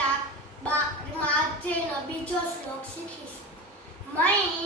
આપણે ભગવદ્ બીજો શ્લોક શીખીશું. મૈયા